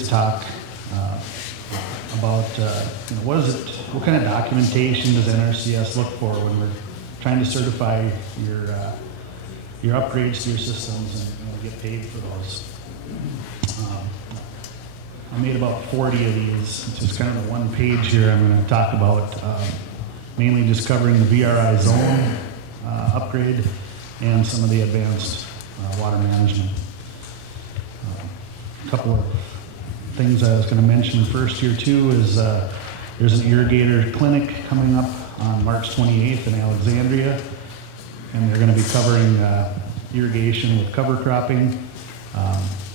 to talk about what kind of documentation does NRCS look for when we're trying to certify your upgrades to your systems and get paid for those. I made about 40 of these. It's just kind of the one page here I'm going to talk about, mainly just covering the VRI zone upgrade and some of the advanced water management. A couple of things I was going to mention first here too is there's an irrigator clinic coming up on March 28th in Alexandria, and they're going to be covering irrigation with cover cropping,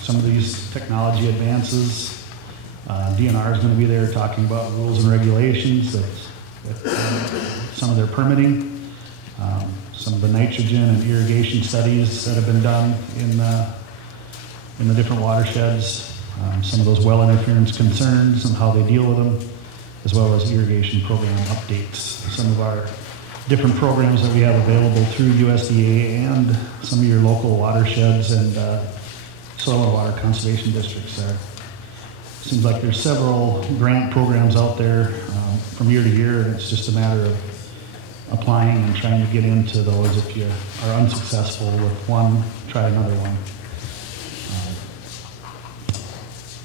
some of these technology advances. DNR is going to be there talking about rules and regulations, some of their permitting, some of the nitrogen and irrigation studies that have been done in the different watersheds, some of those well interference concerns and how they deal with them, as well as irrigation program updates. Some of our different programs that we have available through USDA and some of your local watersheds and soil and water conservation districts there. Seems like there's several grant programs out there from year to year, and it's just a matter of applying and trying to get into those. If you are unsuccessful with one, try another one.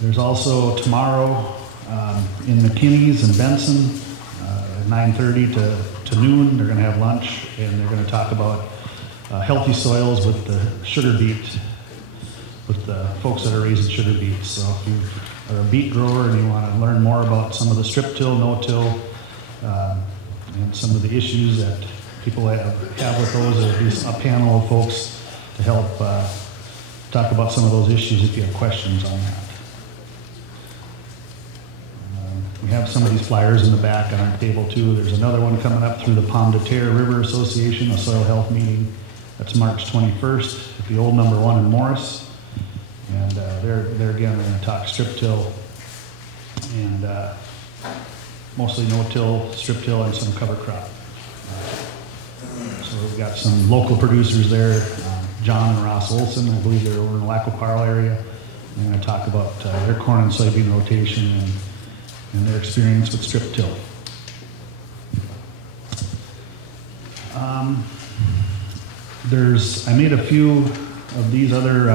There's also tomorrow in McKinney's and Benson at 9:30 to noon. They're going to have lunch, and they're going to talk about healthy soils with the sugar beet, with the folks that are raising sugar beets. So if you are a beet grower and you want to learn more about some of the strip till, no-till, and some of the issues that people have with those, there's a panel of folks to help talk about some of those issues if you have questions on that. We have some of these flyers in the back on our table too. There's another one coming up through the Pomme de Terre River Association, a soil health meeting. That's March 21st at the old number 1 in Morris. And they're again, we're going to talk strip till and mostly no-till, strip till, and some cover crop. So we've got some local producers there, John and Ross Olson. I believe they're over in the Lac-Qui-Parle area. We're going to talk about their corn and soybean rotation and their experience with strip till. I made a few of these other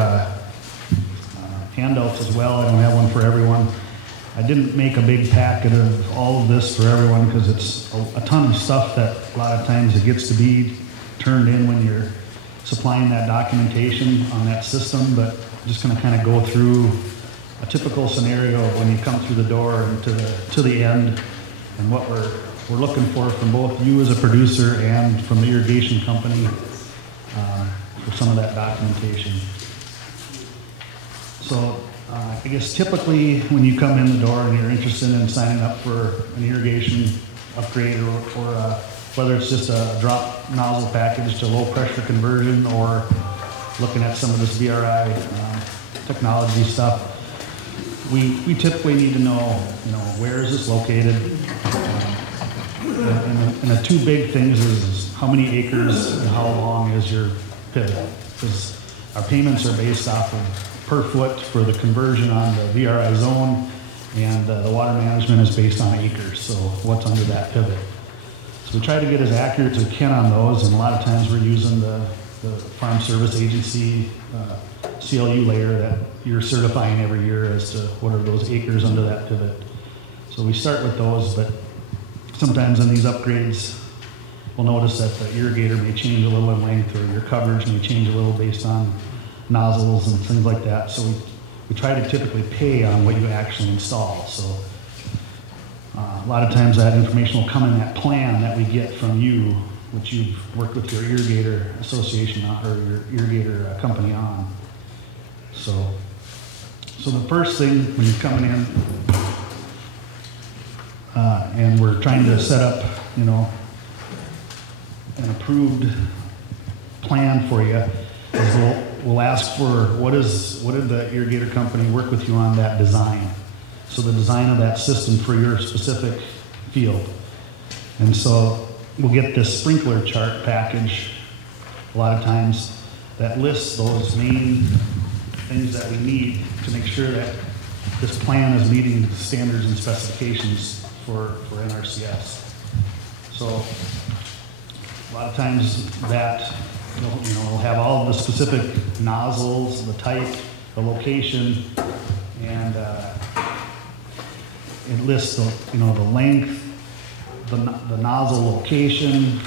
handouts as well. I don't have one for everyone. I didn't make a big packet of all of this for everyone because it's a ton of stuff that a lot of times it gets to be turned in when you're supplying that documentation on that system, but I'm just going to kind of go through a typical scenario when you come through the door and to the end, and what we're looking for from both you as a producer and from the irrigation company for some of that documentation. So I guess typically when you come in the door and you're interested in signing up for an irrigation upgrade or whether it's just a drop nozzle package to low pressure conversion or looking at some of this VRI technology stuff, we typically need to know, where is this located? And the two big things is how many acres and how long is your pivot? Because our payments are based off of per foot for the conversion on the VRI zone, and the water management is based on acres, so what's under that pivot. So we try to get as accurate as we can on those, and a lot of times we're using the Farm Service Agency CLU layer that you're certifying every year as to what are those acres under that pivot. So we start with those, but sometimes in these upgrades, we'll notice that the irrigator may change a little in length, or your coverage may change a little based on nozzles and things like that. So we try to typically pay on what you actually install. So a lot of times that information will come in that plan that we get from you, which you've worked with your irrigator association or your irrigator company on. So the first thing when you're coming in and we're trying to set up, an approved plan for you, is we'll ask for what did the irrigator company work with you on that design? So the design of that system for your specific field. And so we'll get this sprinkler chart package a lot of times that lists those main things that we need to make sure that this plan is meeting the standards and specifications for NRCS. So a lot of times that, we'll have all of the specific nozzles, the type, the location, and it lists the length, the nozzle location,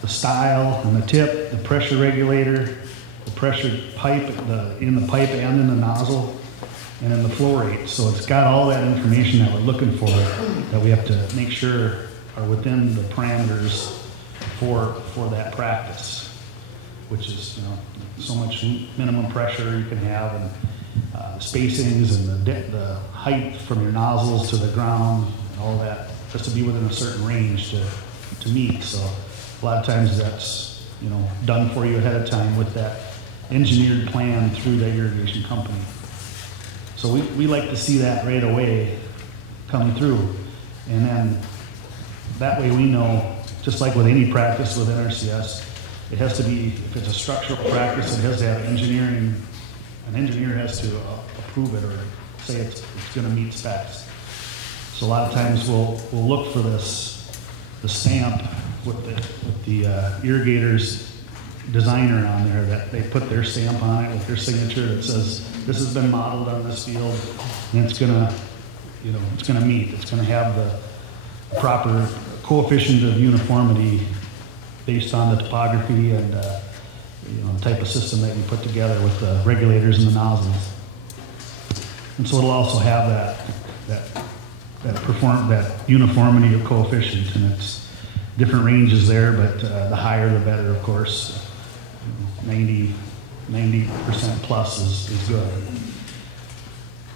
the style and the tip, the pressure regulator, the pressure pipe, in the pipe and in the nozzle, and then the flow rate. So it's got all that information that we're looking for, that we have to make sure are within the parameters for that practice, which is so much minimum pressure you can have, and spacings and the height from your nozzles to the ground, and all that, just to be within a certain range to meet. So a lot of times that's done for you ahead of time with that engineered plan through the irrigation company. So we like to see that right away come through, and then that way we know, just like with any practice with NRCS, it has to be, if it's a structural practice, it has to have engineering. An engineer has to approve it or say it's going to meet specs. So a lot of times we'll look for the stamp with the irrigator's designer on there, that they put their stamp on it with their signature that says this has been modeled on this field, and it's gonna meet. It's gonna have the proper coefficient of uniformity based on the topography and the type of system that you put together with the regulators and the nozzles. And so it'll also have that uniformity of coefficient, and it's different ranges there, but the higher the better, of course. 90% plus is good.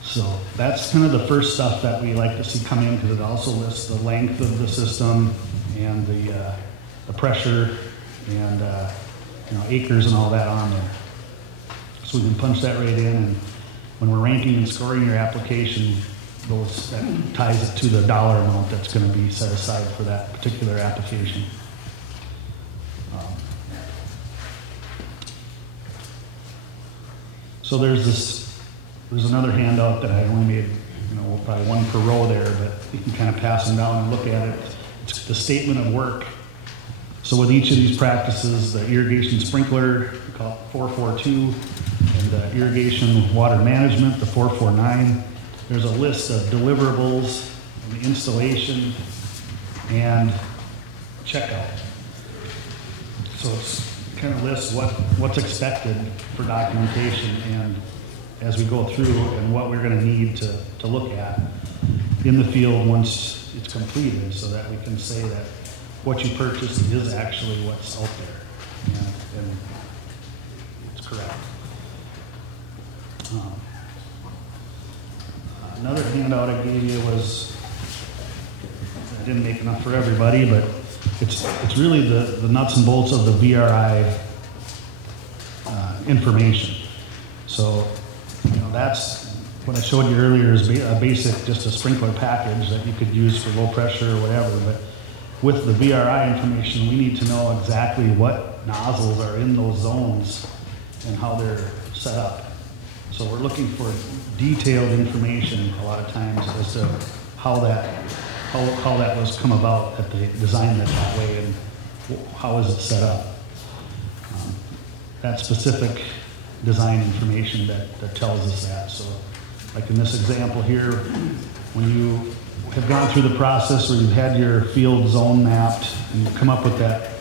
So that's kind of the first stuff that we like to see come in, because it also lists the length of the system and the pressure and acres and all that on there. So we can punch that right in, and when we're ranking and scoring your application, that ties it to the dollar amount that's going to be set aside for that particular application. So there's another handout that I only made, probably one per row there, but you can kind of pass them down and look at it. It's the statement of work. So with each of these practices, the irrigation sprinkler, we call it 442, and the irrigation water management, the 449. There's a list of deliverables, and installation, and checkout. So it's kind of lists what's expected for documentation, and as we go through, and what we're going to need to look at in the field once it's completed, so that we can say that what you purchased is actually what's out there, and it's correct. Another handout I gave you was, I didn't make enough for everybody, but it's really the nuts and bolts of the VRI information. So, that's what I showed you earlier is a basic, just a sprinkler package that you could use for low pressure or whatever. But with the VRI information, we need to know exactly what nozzles are in those zones and how they're set up. So we're looking for detailed information a lot of times as to how that was come about, that they designed it that way, and how is it set up. That specific design information that tells us that. So like in this example here, when you have gone through the process where you've had your field zone mapped and you come up with that,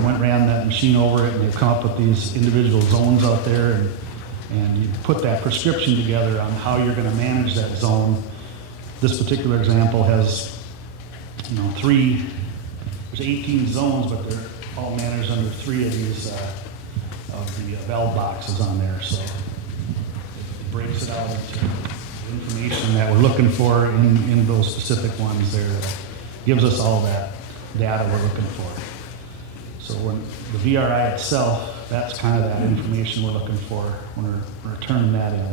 ran that machine over it, and they've come up with these individual zones out there, and you put that prescription together on how you're going to manage that zone. This particular example has, there's 18 zones, but they're all managed under 3 of these of the valve boxes on there. So it breaks it out into information that we're looking for in those specific ones there. That gives us all that data we're looking for. So when the VRI itself, that's kind of that information we're looking for when we're turning that in.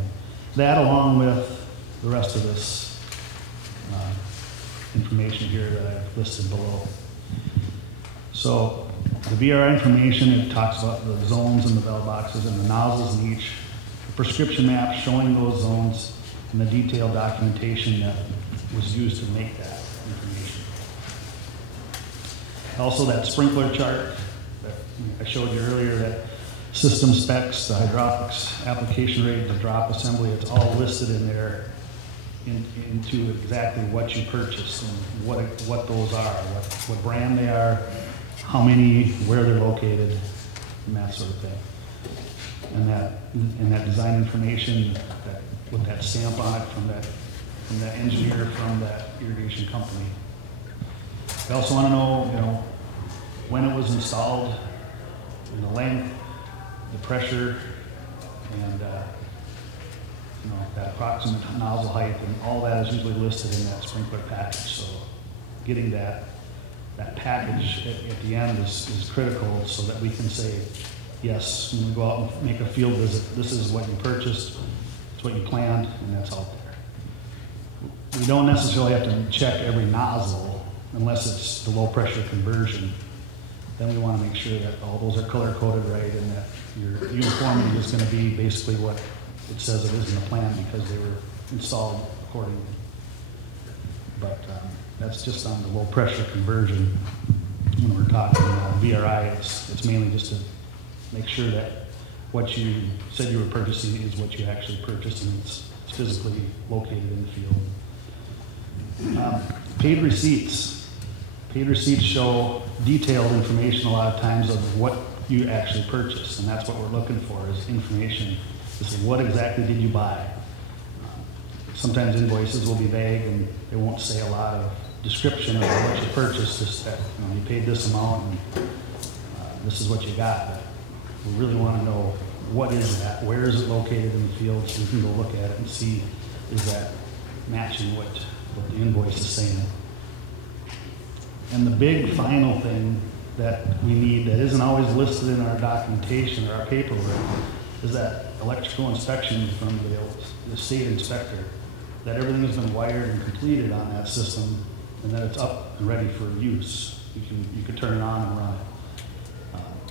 That along with the rest of this information here that I've listed below. So the VRI information, it talks about the zones and the valve boxes and the nozzles in each. It prescription map showing those zones and the detailed documentation that was used to make that information. Also, that sprinkler chart that I showed you earlier, that system specs, the hydraulics, application rate, the drop assembly, it's all listed in there into exactly what you purchased and what those are, what brand they are, how many, where they're located, and that sort of thing. And that design information with that stamp on it from that engineer from that irrigation company. I also want to know, when it was installed, the length, the pressure, and that approximate nozzle height, and all that is usually listed in that sprinkler package. So getting that package at the end is critical, so that we can say, yes, when we go out and make a field visit, this is what you purchased, it's what you planned, and that's out there. We don't necessarily have to check every nozzle unless it's the low pressure conversion. Then we want to make sure that all those are color coded right, and that your uniformity is going to be basically what it says it is in the plan, because they were installed accordingly. But that's just on the low pressure conversion. When we're talking VRI, it's mainly just to make sure that what you said you were purchasing is what you actually purchased, and it's physically located in the field. Paid receipts. Paid receipts show detailed information a lot of times of what you actually purchased, and that's what we're looking for, is information. This is what exactly did you buy. Sometimes invoices will be vague and they won't say a lot of description of what you purchased, just that you paid this amount and this is what you got. But we really want to know, what is that? Where is it located in the field, so we can go look at it and see, is that matching what the invoice is saying. And the big final thing that we need that isn't always listed in our documentation or our paperwork is that electrical inspection from the state inspector, that everything has been wired and completed on that system, and that it's up and ready for use. You can turn it on and run it.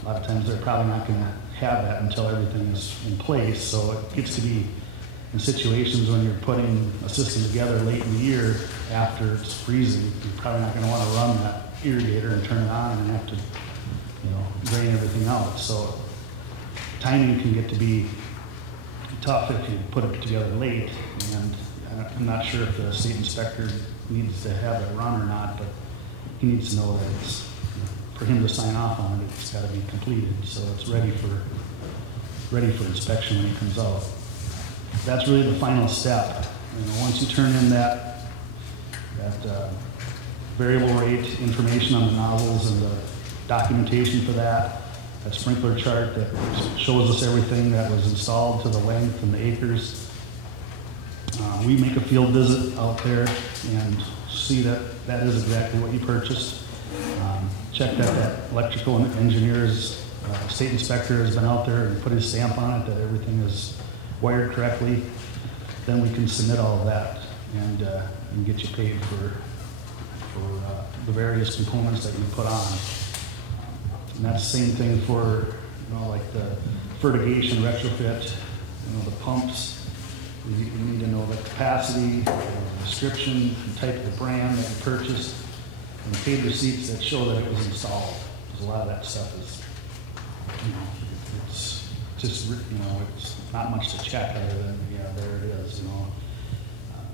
A lot of times they're probably not going to have that until everything is in place, so it gets to be in situations when you're putting a system together late in the year after it's freezing, you're probably not going to want to run that irrigator and turn it on and have to drain everything out. So timing can get to be tough if you put it together late, and I'm not sure if the state inspector needs to have it run or not, but he needs to know that it's, for him to sign off on it, it's got to be completed, so it's ready for inspection when it comes out. That's really the final step. Once you turn in that variable rate information on the nozzles and the documentation for that sprinkler chart that shows us everything that was installed to the length and the acres, we make a field visit out there and see that that is exactly what you purchased. Check that electrical engineer's state inspector has been out there and put his stamp on it, that everything is wired correctly. Then we can submit all of that and get you paid for the various components that you put on. And that's the same thing for like the irrigation retrofit, the pumps. You need to know the capacity, the description, the type of the brand that you purchased, and paid receipts that show that it was installed. Because a lot of that stuff is, it's just, it's not much to check other than, there it is,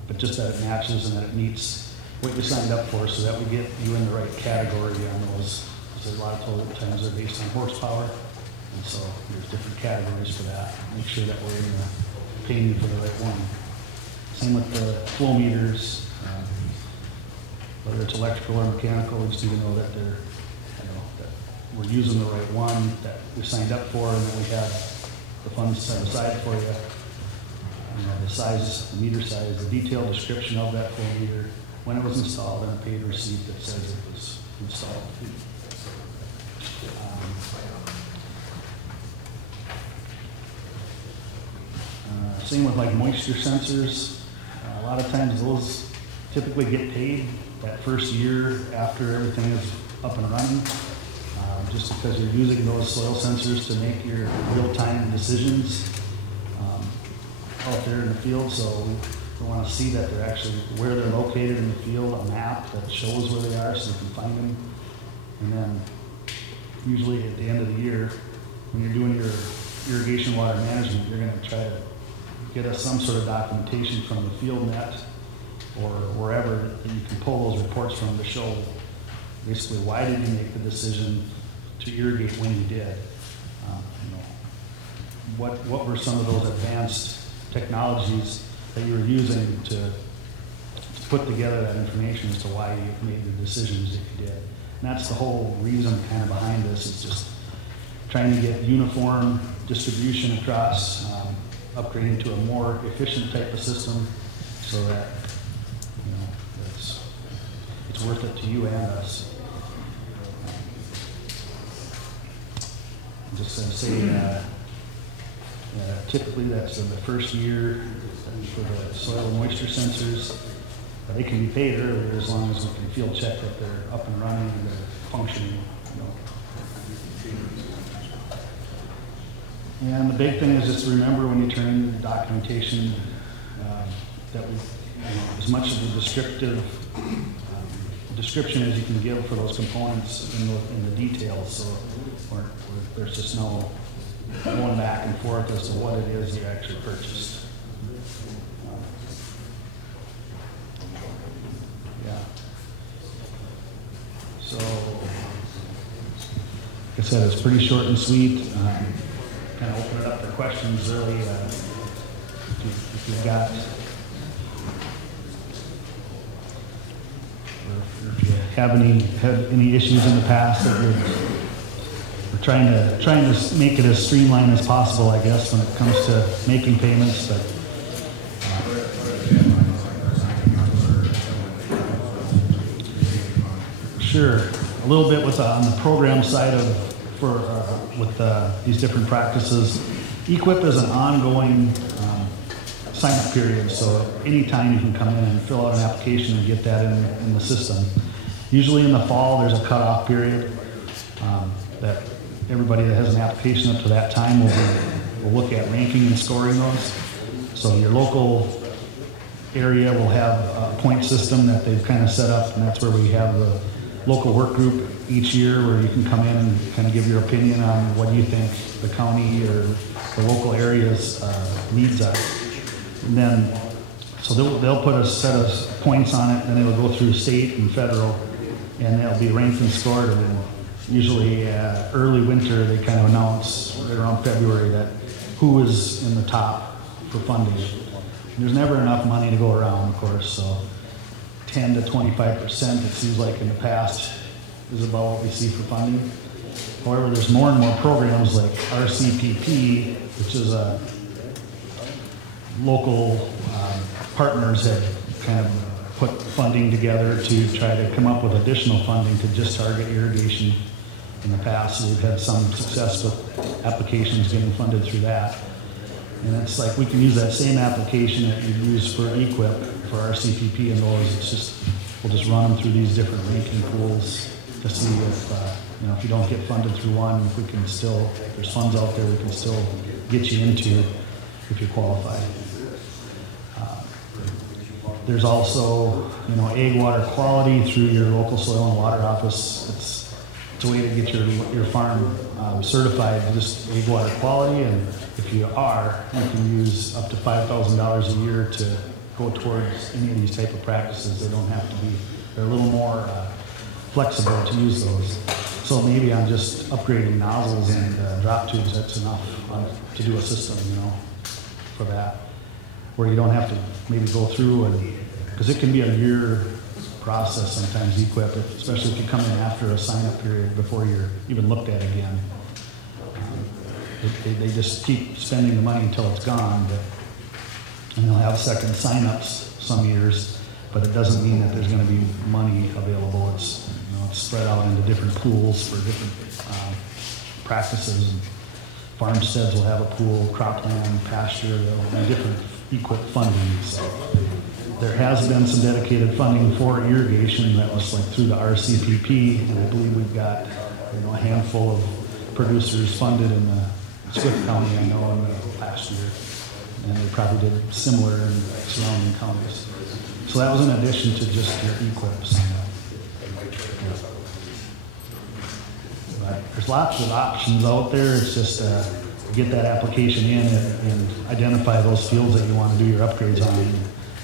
but just that it matches and that it meets what you signed up for, so that we get you in the right category on those. So a lot of times they're based on horsepower, and so there's different categories for that. Make sure that we're paying you for the right one. Same with the flow meters, whether it's electrical or mechanical, we just need to know that they're, that we're using the right one that we signed up for, and then we have the funds set aside for you. The size, the meter size, the detailed description of that flow meter, when it was installed, and a paid receipt that says it was installed. Same with like moisture sensors. A lot of times those typically get paid that first year after everything is up and running, just because you're using those soil sensors to make your real-time decisions. out there in the field, so we want to see that they're actually where they're located in the field, a map that shows where they are so you can find them. And then usually at the end of the year, when you're doing your irrigation water management, you're going to try to get us some sort of documentation from the field net or wherever that you can pull those reports from to show basically why did you make the decision to irrigate when you did. What were some of those advanced technologies that you were using to put together that information as to why you made the decisions that you did. And that's the whole reason kind of behind this, is just trying to get uniform distribution across, upgrading to a more efficient type of system so that, it's worth it to you and us. I'm just going to say typically that's the first year for the soil moisture sensors. They can be paid earlier as long as we can field check that they're up and running and they're functioning. And the big thing is just to remember when you turn in the documentation that we, as much of the description as you can give for those components in the details, so there's just no going back and forth as to what it is you actually purchased. So, like I said, it's pretty short and sweet. Kind of open it up for questions really. If you've got, or if you have any issues in the past that we're trying to make it as streamlined as possible, I guess, when it comes to making payments. But sure, a little bit on the program side with these different practices. EQIP is an ongoing sign-up period, so anytime you can come in and fill out an application and get that in the system. Usually in the fall, there's a cutoff period that everybody that has an application up to that time will look at ranking and scoring those. So your local area will have a point system that they've kind of set up, and that's where we have the local work group each year where you can come in and kind of give your opinion on what you think the county or the local area's needs are. And then, so they'll put a set of points on it, and then it'll go through state and federal, and they'll be ranked and scored. And then usually early winter, they kind of announce around February that who is in the top for funding. There's never enough money to go around, of course, so 10 to 25%, it seems like in the past, is about what we see for funding. However, there's more and more programs like RCPP, which is a local partners have kind of put funding together to try to come up with additional funding to just target irrigation. In the past, we've had some success with applications getting funded through that. And it's like we can use that same application that you use for EQIP, for RCPP and those. It's just, we'll just run them through these different ranking pools to see if you don't get funded through one, if we can still, if there's funds out there we can still get you into if you qualify. There's also, ag water quality through your local soil and water office. It's a way to get your farm certified just ag water quality, and if you are, you can use up to $5,000 a year to go towards any of these type of practices. They don't have to be, they're a little more flexible to use those. So maybe on just upgrading nozzles and drop tubes, that's enough to do a system, for that. Where you don't have to maybe go through, because it can be a year process sometimes, EQIP, especially if you come in after a sign-up period before you're even looked at again. They just keep spending the money until it's gone, and they'll have second sign-ups some years, but it doesn't mean that there's going to be money available. It's spread out into different pools for different practices. Farmsteads will have a pool, cropland, pasture, there'll be different EQIP funding. So there has been some dedicated funding for irrigation that was like through the RCPP, and I believe we've got a handful of producers funded in the Swift County, I know, in the last year. and they probably did similar in surrounding counties. So that was in addition to just your equips. But there's lots of options out there. It's just get that application in and identify those fields that you want to do your upgrades on, and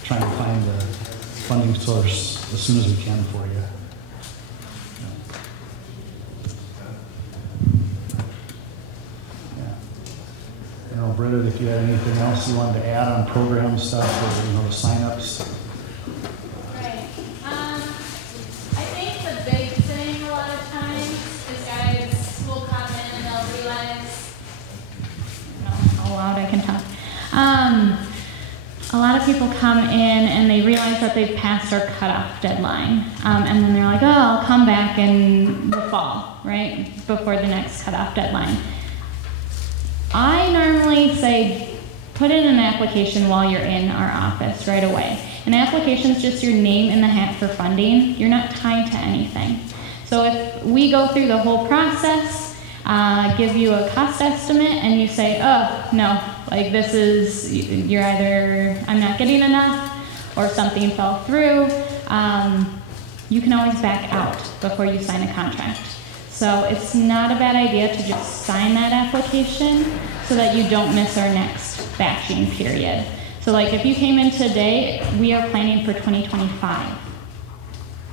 try and find the funding source as soon as we can for you. You know, Britta, if you had anything else you wanted to add on program stuff or, you know, the sign-ups. Right. I think the big thing a lot of times is guys will come in and they'll realize, I don't know how loud I can talk. A lot of people come in and they realize that they've passed our cutoff deadline. And then they're like, oh, I'll come back in the fall, right? Before the next cutoff deadline. I normally say, put in an application while you're in our office right away. An application is just your name in the hat for funding. You're not tied to anything. So if we go through the whole process, give you a cost estimate, and you say, oh, no, like this is, you're either, I'm not getting enough, or something fell through, you can always back out before you sign a contract. So it's not a bad idea to just sign that application so that you don't miss our next batching period. So like if you came in today, we are planning for 2025.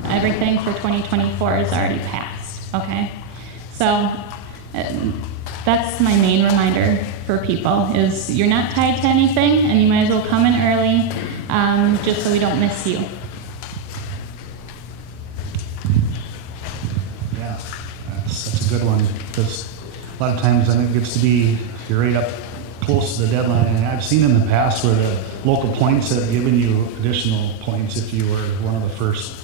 Everything for 2024 is already passed, okay? So that's my main reminder for people is you're not tied to anything and you might as well come in early just so we don't miss you. That's a good one, because a lot of times I think it gets to be, you're right up close to the deadline, and I've seen in the past where the local points have given you additional points if you were one of the first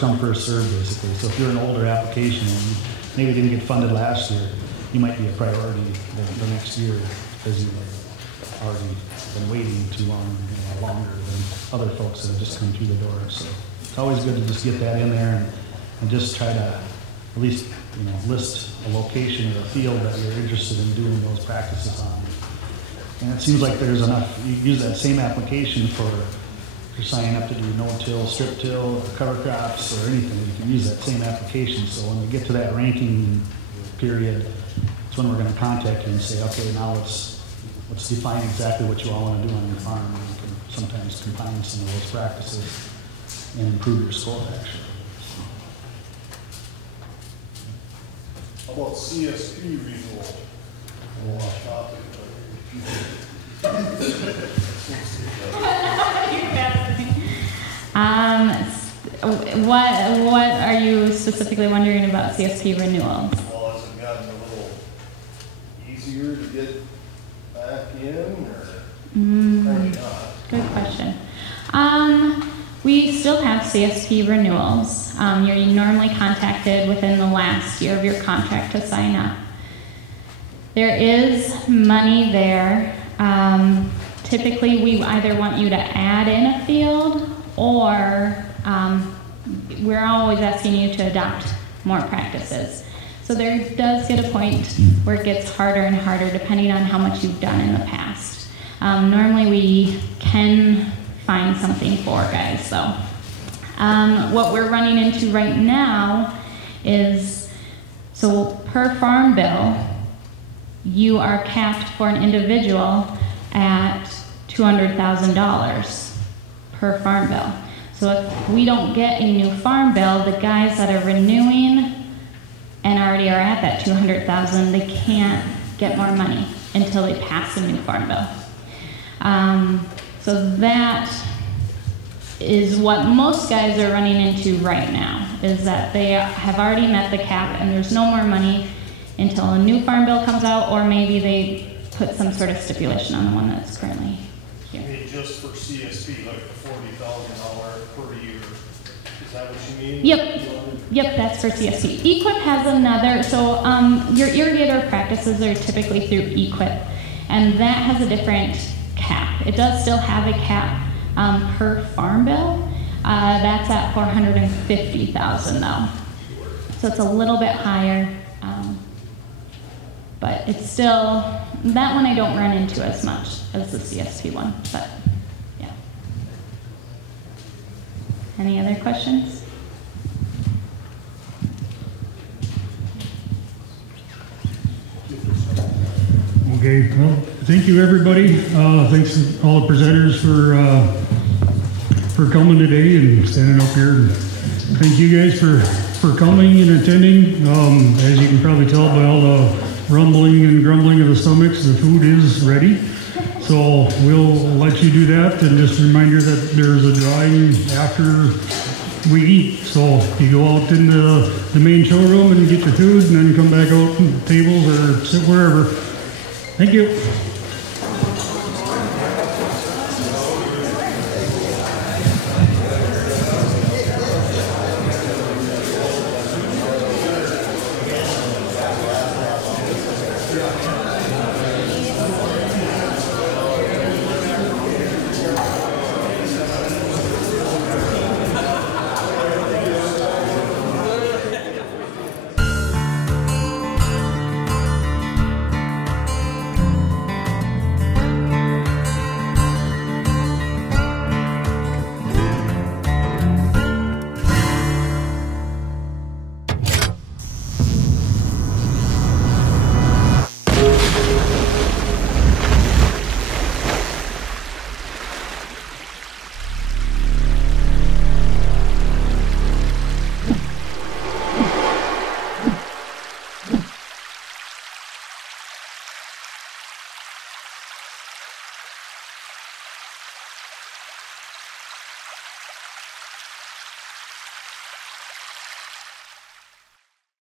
come, first served, basically. So if you're an older application and you maybe didn't get funded last year, you might be a priority the next year because you've already been waiting too long, longer than other folks that have just come through the door. So it's always good to just get that in there and just try to at least, list a location or a field that you're interested in doing those practices on. And it seems like there's enough. You use that same application for signing up to do no-till, strip-till, or cover crops, or anything. You can use that same application. So when we get to that ranking period, that's when we're going to contact you and say, okay, now let's define exactly what you all want to do on your farm. And you can sometimes combine some of those practices and improve your score, actually. How about CSP renewal? Off topic, What are you specifically wondering about CSP renewals? Well, has it gotten a little easier to get back in, or probably not? Good question. We still have CSP renewals. You're normally contacted within the last year of your contract to sign up. There is money there. Typically, we either want you to add in a field, or we're always asking you to adopt more practices. So there does get a point where it gets harder and harder depending on how much you've done in the past. Normally, we can find something for guys, though. What we're running into right now is, so per farm bill, you are capped for an individual at $200,000 per farm bill. So if we don't get a new farm bill, the guys that are renewing and already are at that $200,000, they can't get more money until they pass a new farm bill. So that is what most guys are running into right now, is that they have already met the cap and there's no more money until a new farm bill comes out, or maybe they put some sort of stipulation on the one that's currently here. I mean, just for CSP, like the $40,000 per year, is that what you mean? Yep, that's for CSP. EQIP has another, so your irrigator practices are typically through EQIP, and that has a different cap. It does still have a cap per farm bill. That's at $450,000 though. So it's a little bit higher, but it's still That one I don't run into as much as the CSP one, but yeah. Any other questions? Okay, well, thank you everybody. Thanks to all the presenters for coming today and standing up here. Thank you guys for coming and attending. As you can probably tell by all the rumbling and grumbling of the stomachs, the food is ready. So we'll let you do that, and just a reminder that there's a drawing after we eat. So you go out into the main showroom and get your food, and then come back out to tables or sit wherever. Thank you.